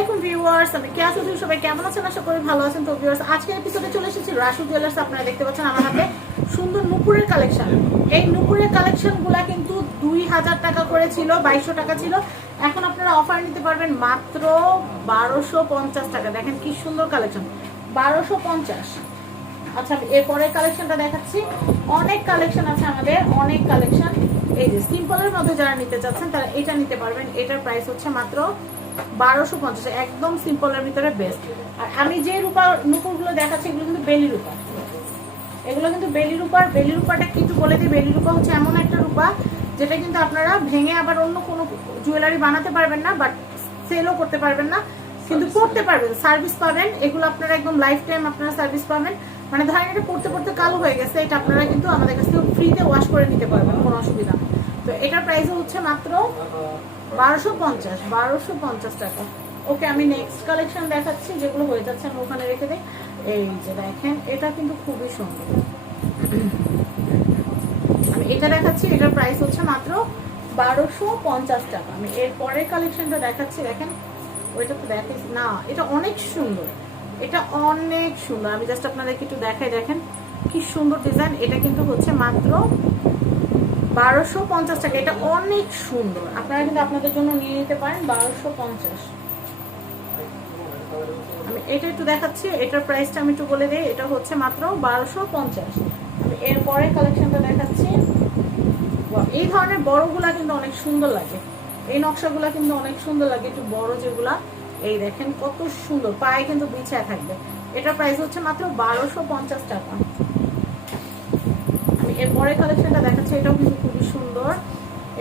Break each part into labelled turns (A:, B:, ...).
A: আলাইকুম টাকা ছিল এখন আপনারা অফার নিতে পারবেন মাত্র বারোশো পঞ্চাশ টাকা। দেখেন কি সুন্দর কালেকশন বারোশো পঞ্চাশ। আচ্ছা আমি এরপরের কালেকশনটা দেখাচ্ছি। অনেক কালেকশন আছে আমাদের, অনেক কালেকশন এই যে সিম্পলের মধ্যে যারা নিতে চাচ্ছেন, তারা এটা নিতে পারবেন। এটার প্রাইস হচ্ছে মাত্র বারোশো পঞ্চাশ একদম সিম্পলের ভিতরে বেস্ট আর আমি যে রূপা নুপুরগুলো দেখাচ্ছি এগুলো কিন্তু বেলি রূপা। এগুলো কিন্তু বেলি রূপার বেলি রূপাটা কিন্তু বলে দিই? বেলি রূপা হচ্ছে এমন একটা রূপা যেটা কিন্তু আপনারা ভেঙে আবার অন্য কোনো জুয়েলারি বানাতে পারবেন না বাট সেলও করতে পারবেন না। কিন্তু করতে পারবেন সার্ভিস পাবেন। এগুলো আপনারা একদম লাইফ টাইম আপনারা সার্ভিস পাবেন। মানে ধরেন এটা পড়তে পড়তে কালো হয়ে গেছে এটা আপনারা কিন্তু আমাদের কাছ থেকে ফ্রিতে ওয়াশ করে নিতে পারবেন কোনো অসুবিধা নেই। তো এটার প্রাইস হচ্ছে মাত্র বারোশো পঞ্চাশ বারোশো পঞ্চাশ টাকা। ওকে, আমি নেক্সট কালেকশন দেখাচ্ছি, যেগুলো হয়ে যাচ্ছে আমি ওখানে রেখে দিই। এই যে দেখেন, এটা কিন্তু খুবই সুন্দর। আমি এটা দেখাচ্ছি, এটার প্রাইস হচ্ছে মাত্র বারোশো পঞ্চাশ টাকা। আমি এর পরের কালেকশনটা দেখাচ্ছি, দেখেন। ওইটা তো দেখাচ্ছি না, এটা অনেক সুন্দর। এটা অনেক সুন্দর। আমি জাস্ট আপনাদেরকে একটু দেখাই, দেখেন। কি সুন্দর ডিজাইন এটা কিন্তু হচ্ছে মাত্র বারোশো পঞ্চাশ টাকা। এটা অনেক সুন্দর। আপনারা কিন্তু আপনাদের জন্য নিয়ে নিতে পারেন বারোশো পঞ্চাশ। আমি এটা একটু দেখাচ্ছি। এটার প্রাইসটা আমি একটু বলে দিই। এটা হচ্ছে মাত্র বারোশো পঞ্চাশ। আমি এরপরে কালেকশনটা দেখাচ্ছি। এই ধরনের বড়গুলা কিন্তু অনেক সুন্দর লাগে। এই নকশাগুলা কিন্তু অনেক সুন্দর লাগে। একটু বড় যেগুলা। এই দেখেন কত সুন্দর। পায়ে কিন্তু বিছায় থাকবে। এটার প্রাইস হচ্ছে মাত্র বারোশো পঞ্চাশ টাকা। এরপরে কালেকশনটা দেখাচ্ছে এটাও কিন্তু খুবই সুন্দর।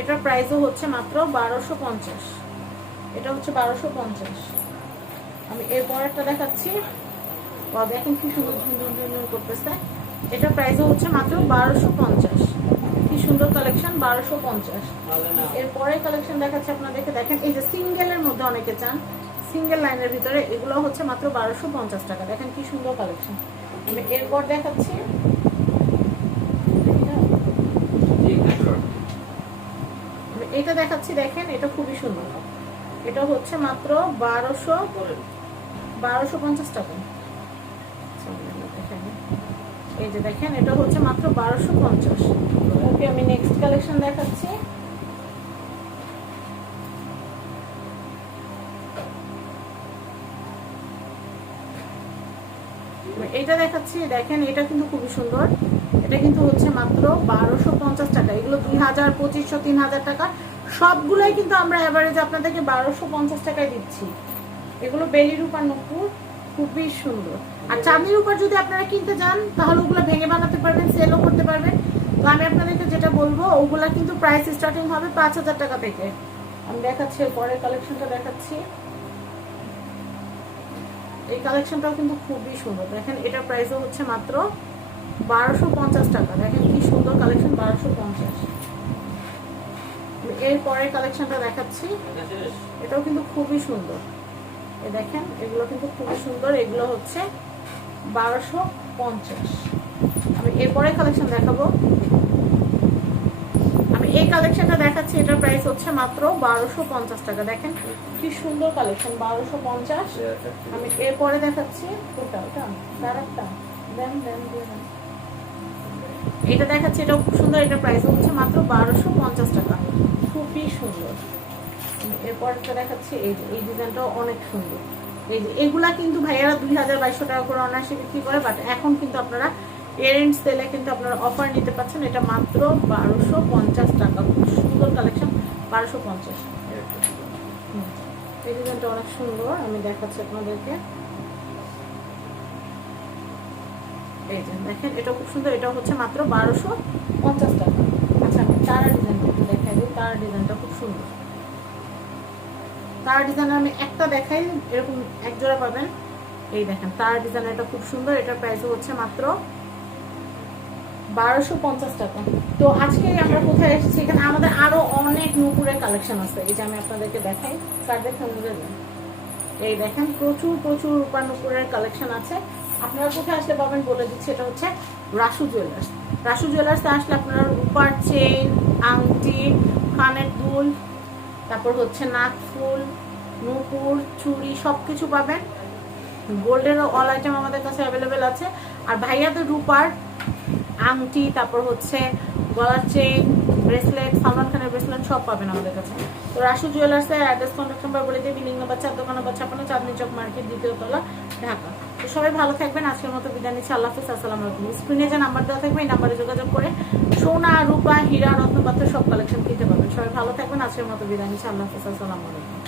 A: এটার প্রাইসও হচ্ছে মাত্র বারোশো পঞ্চাশ। এটা হচ্ছে বারোশো পঞ্চাশ। আমি এরপরেরটা দেখাচ্ছি। বাহ, দেখেন কি সুন্দর ঝুনঝুন ঝুনঝুন করতেছে। এটার প্রাইসও হচ্ছে মাত্র বারোশো পঞ্চাশ। কি সুন্দর কালেকশন বারোশো পঞ্চাশ। এরপরে কালেকশন দেখাচ্ছি আপনাদেরকে। দেখেন এই যে সিঙ্গেলের মধ্যে অনেকে চান সিঙ্গেল লাইনের ভিতরে এগুলো হচ্ছে মাত্র বারোশো পঞ্চাশ টাকা। দেখেন কি সুন্দর কালেকশন এরপর দেখাচ্ছি আমি এটা দেখাচ্ছি, দেখেন, এটা খুবই সুন্দর। এটা হচ্ছে মাত্র বারোশো বারোশো পঞ্চাশ টাকা। এই যে দেখেন, এটা হচ্ছে মাত্র বারোশো পঞ্চাশ। ওকে, আমি নেক্সট কালেকশন দেখাচ্ছি। এটা দেখাচ্ছি, দেখেন, এটা কিন্তু খুবই সুন্দর। এটা কিন্তু হচ্ছে মাত্র বারোশো পঞ্চাশ টাকা। এগুলো দুই হাজার, পঁচিশশো, তিন হাজার টাকা। সবগুলোই কিন্তু আমরা অ্যাভারেজ আপনাদেরকে বারোশো পঞ্চাশ টাকায় দিচ্ছি। এগুলো বেলি রূপার নপুর, খুবই সুন্দর। আর চাঁদনি রূপার যদি আপনারা কিনতে যান, তাহলে ওগুলো ভেঙে বানাতে পারবেন সেলও করতে পারবেন। তো আমি আপনাদেরকে যেটা বলব, ওগুলা কিন্তু প্রাইস স্টার্টিং হবে পাঁচ হাজার টাকা থেকে। আমি দেখাচ্ছি পরের কালেকশনটা দেখাচ্ছি। এই কালেকশনটাও কিন্তু খুবই সুন্দর। দেখেন, এটার প্রাইসও হচ্ছে মাত্র বারোশো পঞ্চাশ টাকা। দেখেন কি সুন্দর কালেকশন বারোশো পঞ্চাশ। এর পরের কালেকশনটা দেখাচ্ছি। এটাও কিন্তু খুবই সুন্দর। এ দেখেন এগুলো কিন্তু খুবই সুন্দর। এগুলো হচ্ছে বারোশো পঞ্চাশ। আমি এরপরে কালেকশন দেখাবো। আমি এই কালেকশনটা দেখাচ্ছি এটার প্রাইস হচ্ছে মাত্র বারোশো পঞ্চাশ টাকা। দেখেন কি সুন্দর কালেকশন বারোশো পঞ্চাশ। আমি এরপরে দেখাচ্ছি কোনটা? ওটা? দাঁড়াটা দেন দেন দেন। এটা দেখাচ্ছে, এটাও খুব সুন্দর এটা প্রাইস হচ্ছে মাত্র বারোশো পঞ্চাশ টাকা। খুবই সুন্দর। এরপরটা দেখাচ্ছি, এই যে, এই ডিজাইনটাও অনেক সুন্দর। এই যে, এগুলা কিন্তু ভাইয়ারা দুই হাজার বাইশশো টাকা করে অনায়াসে বিক্রি করে বাট এখন কিন্তু আপনারা এরেন্ট সেলে কিন্তু আপনারা অফার নিতে পারছেন, এটা মাত্র বারোশো পঞ্চাশ টাকা। খুব সুন্দর কালেকশন বারোশো পঞ্চাশ। এই ডিজাইনটা অনেক সুন্দর, আমি দেখাচ্ছি আপনাদেরকে। দেখেন, এটা খুব সুন্দর, এটা হচ্ছে মাত্র বারোশো পঞ্চাশ টাকা। আচ্ছা তারা ডিজাইনটা দেখাই দিই তারা ডিজাইনটা খুব সুন্দর। তার ডিজাইন আমি একটা দেখাই, এরকম এক পাবেন। এই দেখেন তার ডিজাইন এটা খুব সুন্দর, এটার প্রাইস হচ্ছে মাত্র বারোশো পঞ্চাশ টাকা। তো আজকে আমরা কোথায় এসেছি? এখানে আমাদের আরও অনেক নুপুরের কালেকশন আছে। এই যে আমি আপনাদেরকে দেখাই কার দেখে বুঝে এই দেখেন, প্রচুর প্রচুর রূপা নুপুরের কালেকশন আছে। আপনারা কোথায় আসলে পাবেন বলে দিচ্ছি, এটা হচ্ছে রাসু জুয়েলার্স রাসু জুয়েলার্সে আসলে আপনারা রূপার চেইন আংটি, কানের দুল, তারপর হচ্ছে নাক ফুল, নূপুর, চুড়ি সব কিছু পাবেন গোল্ডেরও অল আইটেম আমাদের কাছে অ্যাভেলেবেল আছে। আর ভাইয়াদের রূপার আংটি, তারপর হচ্ছে গলার চেন ব্রেসলেট সালমান খানের ব্রেসলেট সব পাবেন আমাদের কাছে। তো রাশু জুয়েলার্সের অ্যাড্রেস কন্ট্যাক্ট নাম্বার বলে দিয়ে, বিল্ডিং নাম্বার চার দোকান নাম্বার ছাপানো চাঁদনি চক, মার্কেট, দ্বিতীয় তলা, ঢাকা। সবাই ভালো থাকবেন। আজকের মতো বিদায় নিচ্ছি। আল্লাহ হাফিজ, আসসালামু আলাইকুম। স্ক্রিনে যে নাম্বার দেওয়া থাকবে, এই নাম্বারে যোগাযোগ করে সোনা, রূপা, হীরা, রত্নপাত্র সব কালেকশন কিনতে পারবেন। সবাই ভালো থাকবেন। আজকের মতো বিদায় নিচ্ছি। আল্লাহ হাফিজ, আসসালামু আলাইকুম।